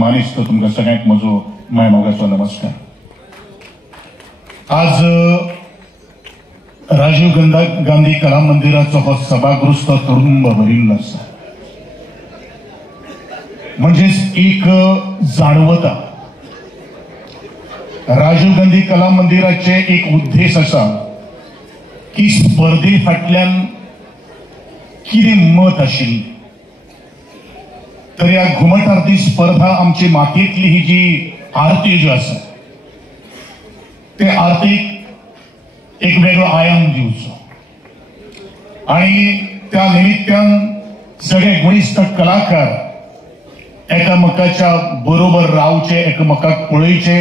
मानिस्तो तुमकां सगळ्यांक म्हजो मायमोगाचो नमस्कार। आज राजीव गांधी कला मंदिराचो हो सभागृह तुडुंब भरिल्लो आसा। म्हणजेच एक जाणवता राजीव गांधी कला मंदिराचे एक उद्देश आसा की स्पर्धे फाटल्यान कितें मत आशिल्ली, तर ह्या घुमट आरती स्पर्धा आमची मातयेंतली ही जी आरती ज्यो आसा ते आरतीक एक वेगळो आयाम दिवचो आणि त्या निमित्तान सगळे गुणिस्त कलाकार एकामेकाच्या बरोबर रावचे, एकामेकाक पळयचे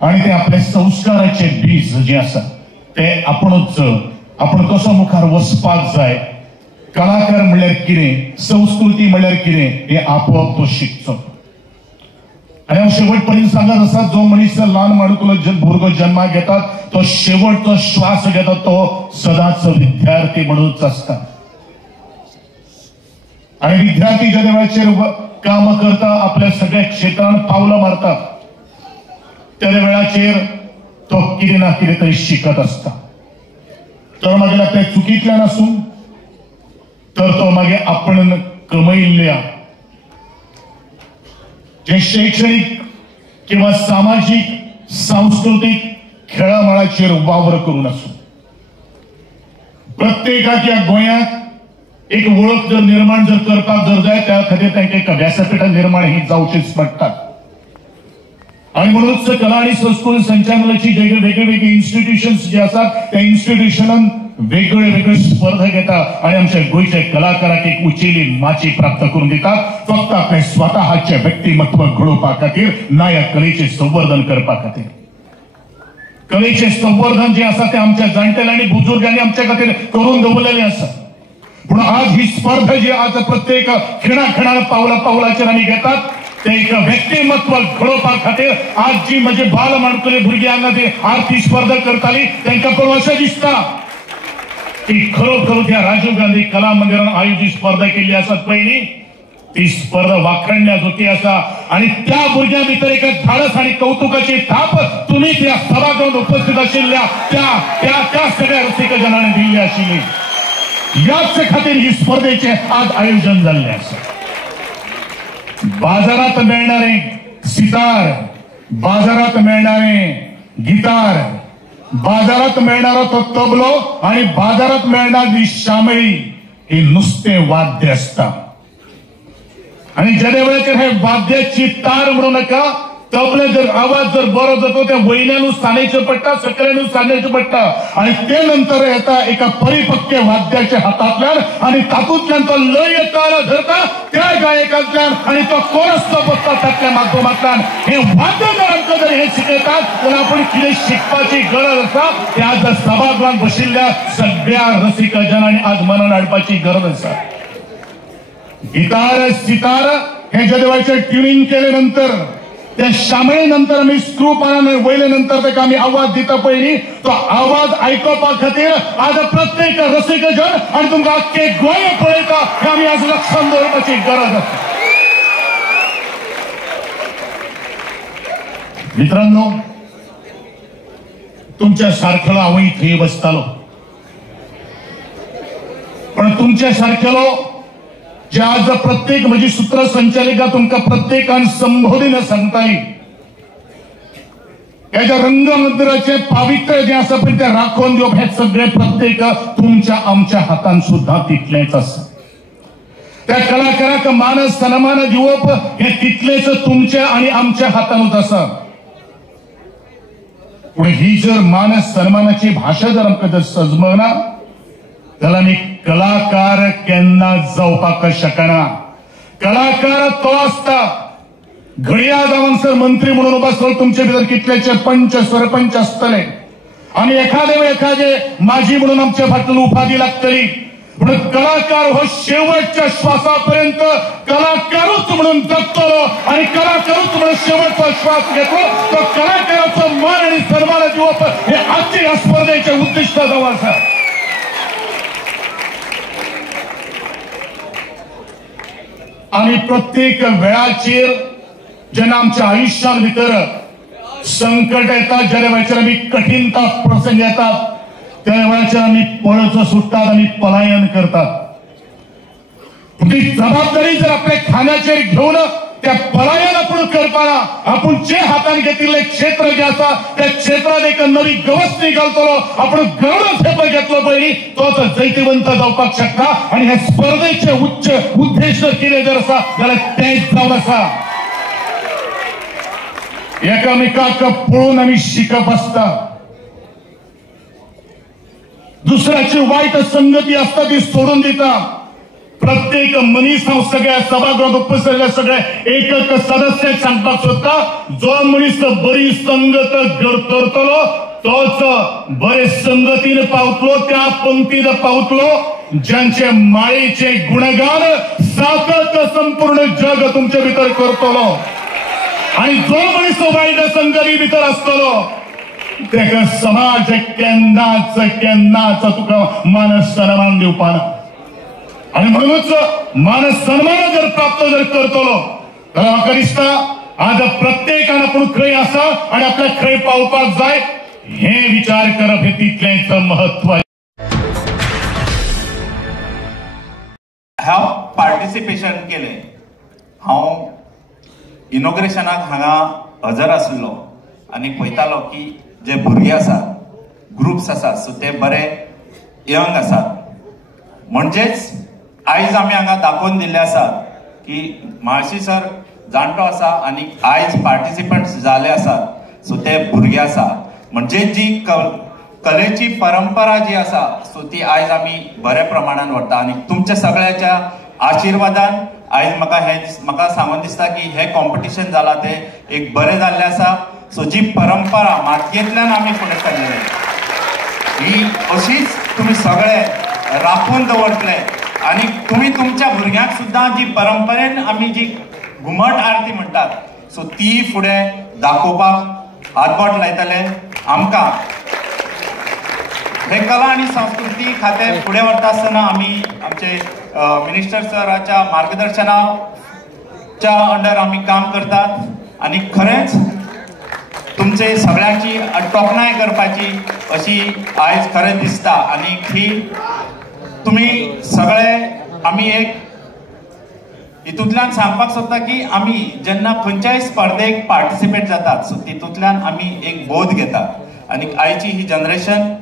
आणि ते आपले संस्काराचे बीज जे आसा ते आपण कसो मुखार वचपाक जाय, कलाकार म्हणल्यार कितें, संस्कृती म्हणल्यार कितें हे आपोआप तो शिकचो। आणि हांव शेवटपर्यंत सांगत आसा, जो मनीस ल्हान माणूसलो भुरगो जन्माक येता तो शेवटचो श्वास घेता तो सदांच विद्यार्थी म्हणूनच आसता। आणि विद्यार्थी ज्या वेळाचेर काम करता, आपल्या सगळ्या क्षेत्रांत पावलां मारता, त्या वेळाचेर तो कितें ना कितें तरी शिकत आसता। तर मागीर आपल्या चुकींतल्यान आसूं, तर तो मागे आपण कमयल्ल्या जे शैक्षणिक किंवा सामाजिक सांस्कृतिक खेळामळाचेर वावर करून आसूं, प्रत्येकाक या गोंयांत एक वळख जर निर्माण जर करपाक जर जाय, त्या खातीर तांकां एक व्यासपीठ निर्माण ही जावचीच पडटा। आणि म्हणूनच कला आणि संस्कृती संचालनाची वेगवेगळे इन्स्टिट्यूशन्स जे आसात त्या इन्स्टिट्यूशनान वेगळे वेगळे स्पर्धा घेतात आणि आमच्या गोयच्या कलाकाराक एक उंचेली माची प्राप्त करून दितात, फक्त आपले स्वतःचे व्यक्तिमत्व घडोवपा खातीर ना या कलेचे संवर्धन करपा खातीर। कलेचे संवर्धन जे आसा ते आमच्या जाणटेल्यांनी बुजुर्गांनी आमच्या खातीर करून दवरलेले आसा। पूण आज ही स्पर्धा जी आज प्रत्येक खिणाखिणान पावलाचेर आमी घेतात ते एक व्यक्तिमत्व घडोवपा खातीर आज जी म्हणजे बाल माणकुले भुरगीं हांगा ती आरती स्पर्धा करताली तांकां पळोवन अशें दिसता की खरोखर त्या राजीव गांधी कला मंदिरान आयोजित स्पर्धा केल्ली आसा पयली ती स्पर्धा वाखडण्यात होती आसा आणि त्या भुरग्यां भितर एक धाडस आणि कौतुकाची थाप तुम्ही त्या सभागृहात उपस्थित आशिल्ल्या त्या सगळ्या रसिक जनांनी दिल्ली आशिल्ली। याच खातीर ही स्पर्धेचे आज आयोजन झाले आसा। बाजारात मिळणारे सितार, बाजारात मिळणारे गिटार, बाजारात मिळणारा तो तबलो आणि बाजारात मिळणारी शामेळी हे नुसते वाद्य असतात। आणि ज्या वेळेचेर हे वाद्याची तार म्हणू नका, तबले जर आवाज जर बरो जातो त्या वयल्यानूच सांगचें पडटा, सकयल्यानूच सांगचें पडटा आणि ते नंतर येता एका परिपक्व वाद्याच्या हातांतल्यान आणि तातूंतल्यान तो लय ताल धरता त्या गायकांतल्यान आणि तो कोरस जो बसता ताच्या माध्यमांतल्यान हे वाद्यकारांक जर हे शिकयतात जाल्यार आपण कितें शिकपाची गरज आसा ते आज सभागृहात बशिल्ल्या सगळ्या रसिक जनांनी आज मनान हाडपाची गरज आसा। गिटार सितार हे ज्या देवाचे ट्युनिंग केले नंतर त्या शामेळी नंतर आम्ही स्क्रू पानाने वयले नंतर ताका आम्ही आवाज दिता पयली तो आवाज आयकपा खातीर आज प्रत्येक रसिक जन आणि तुमकां अख्खे गोंय पळयता हे आमी आज लक्षात दवरपाची गरज आसा। मित्रांनो, तुमच्या सारखेलो हांवूय थंय बसतालो, पण तुमच्या सारखेलो जे आज प्रत्येक म्हणजे सूत्रसंचालिका तुमका प्रत्येकान संबोधीन सांगताली याच्या रंग मंदिराचे पावित्र्य जे आसा पळय ते राखून घेवप हे सगळे प्रत्येक तुमच्या आमच्या हातान सुद्धा तितलेच आसा। त्या कलाकाराक मान सन्मान दिवप हे तितलेच तुमच्या आणि आमच्या हातानूच आसा। पुढे ही जर मान सन्मानाची भाषा जर आमकां जर सजमना जाल्यार आमी कलाकार केन्ना जावपाक शकना। कलाकार तो आसता घडयाळ जावन सर मंत्री म्हणून उबो आसतलो, तुमचे भितर कितलेशे पंच सरपंच आसतले आनी एखादे माजी म्हणून आमच्या फाटल्यान उपाधी लागतली, पण कलाकार हो शेवटच्या श्वासापर्यंत कलाकारूच म्हणून जगतलो आणि कलाकारूच म्हणून शेवटचा श्वास घेतलो। तो कलाकाराचा मान आणि सन्मान दिवप हे आजच्या या स्पर्धेचे उद्दिष्ट जावन आसा। आणि प्रत्येक वेळाचेर जेन्ना आमच्या आयुष्यान भितर संकट येतात, ज्या वेळाचेर आमी कठीणता प्रसंग येतात, त्या वेळाचेर आमी पळच सुट्टात, आमी पलायन करतात. ती जबाबदारी जर आपल्या खांद्याचेर घेऊन त्या पलायन आपण करपाना आपण जे हातान घेतिल्ले क्षेत्र जे आसा त्या क्षेत्रात एक नवी गवसणी घालतलो, आपण गवळण थेपो घेतलो पयली तोच जैतिवंत जावपाक शकता. आणि ह्या स्पर्धेचे उच्च उद्देश कितें जर आसा जाल्यार तेच जावन आसा. एकामेकाक पळोवन आमी शिकप आसता. दुसऱ्याची वाईट संगती असता ती सोडून दिता. प्रत्येक मनीस हांव सगळ्या सभागृहात उपस्थित सगळे एकक सदस्याक सांगपाक सोदता, जो मनीस बरी संगत करतलो तोच बरे संगतीन पावतलो, त्या पंक्तीन पावतलो ज्यांचे मायेचे गुणगान साकत संपूर्ण जग तुमचे भितर करतलो. आणि जो मनीस वाईट संगती भितर आसतलो तेका समाज केन्नाच तुका मान सन्मान दिवपाना. आणि म्हणूनच मान सन्मान जर प्राप्त जर करतलो तर म्हाका दिसता आज प्रत्येकान आपण खंय आसा आणि आपल्या खंय पावपाक जाय हे विचार करप हे तितलेंच महत्व. हांव पार्टिसिपेशन केले. हांव इनॉग्रेशनाक हांगा हजर आसलो आनी पळयतालो की जे भुरगे आसात, ग्रुप्स आसात, सो ते बरे यंग आसात. म्हणजेच आयज आमी हांगा दाखोवन दिल्ले आसात की म्हाळशी सर जाणटो आसा आनी आयज पार्टिसिपंट्स जाले आसात, सो ते भुरगे आसा. म्हणजे जी कलेची परंपरा जी आसा सो ती आयज आमी बऱ्या प्रमाणान व्हरता. आनी तुमच्या सगळ्याच्या आशिर्वादान आयज म्हाका सांगून दिसता की हे कॉम्पिटिशन जाला ते एक बरें जाल्लें आसा. सो जी परंपरा मातयेंतल्यान आमी फुडें सरलेले ही अशीच तुमी सगळे राखून दवरतले. आणि तुम्ही तुमच्या भुरग्यांक सुद्धा जी परंपरेन आमी जी घुमट आरती म्हणटात सो ती फुडें दाखोवपाक हातबोट लायतले. आमकां हे कला आणि संस्कृती खाते फुडें व्हरता आसतना आमी आमचे मिनिस्टर सराच्या मार्गदर्शनाच्या अंडर आमी काम करतात. आणि खरेंच तुमचे सगळ्यांची तोखणाय करपाची अशी आयज खरें दिसता. आणि ही तुम्ही सगळे आमी एक हितूंतल्यान सांगपाक सोदता की आमी जेन्ना खंयच्याय स्पर्धेक पार्टिसिपेट जातात सो तितूंतल्यान आमी एक बोध घेतात. आणि आयची ही जनरेशन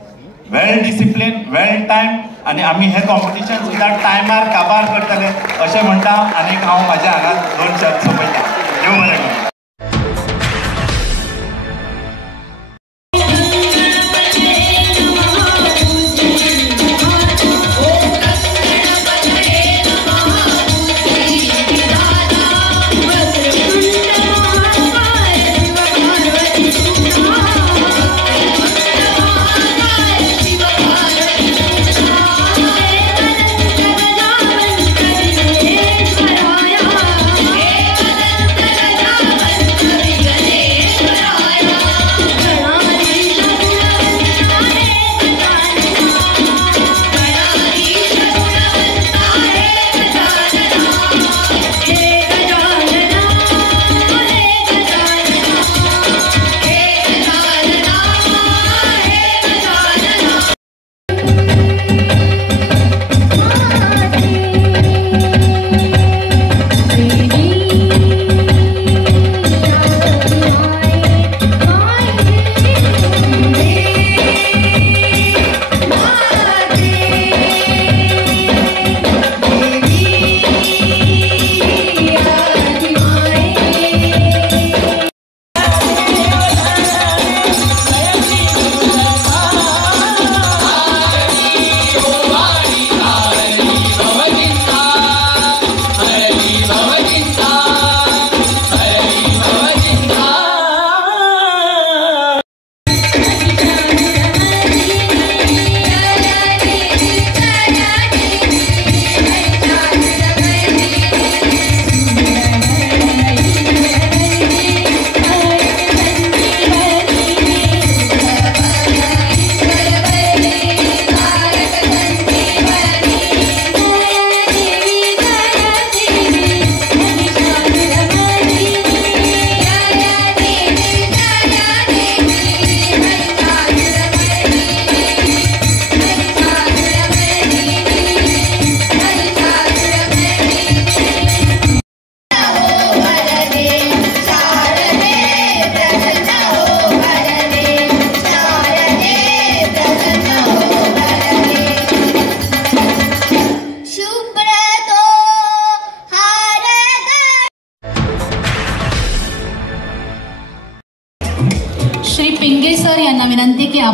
वेल डिसिप्लिन, वेल टायम आणि आमी हे कॉम्पिटिशन सुद्धा टायमार काबार करतले अशें म्हणटा. आनी हांव म्हाज्या हांगा 2 शब्द सोंपयता. देव बरें करूं.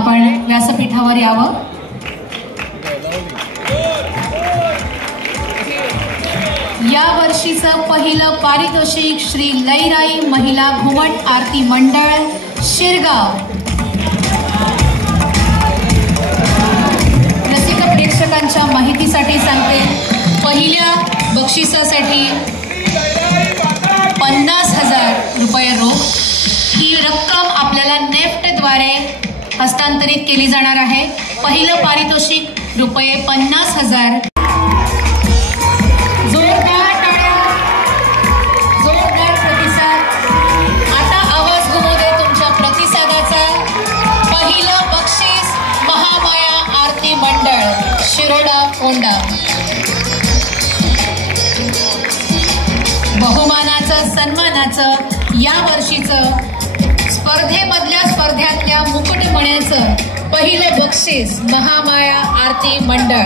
आपण व्यासपीठावर यावं. या वर्षीचं पहिलं पारितोषिक श्री लईराई महिला घुमट आरती मंडळ शिरगाव. रसिक प्रेक्षकांच्या माहितीसाठी सांगते, पहिल्या बक्षिसासाठी 50,000 रुपये रोख ही रक्कम आपल्याला नेफ्टद्वारे हस्तांतरित केली जाणार आहे. पहिलं पारितोषिक रुपये 50,000. जोरदार टाळ्या, जोरदार प्रतिसाद. आता आवाज घुमू दे तुमच्या प्रतिसादाचा. पहिलं बक्षीस महामाया आरती मंडळ शिरोडा कोंडा. बहुमानाचं सन्मानाचं या वर्षीचं स्पर्धेमधल्या स्पर्धातल्या मुकुटमण्याचं पहिलं बक्षीस महामाया आरती मंडळ.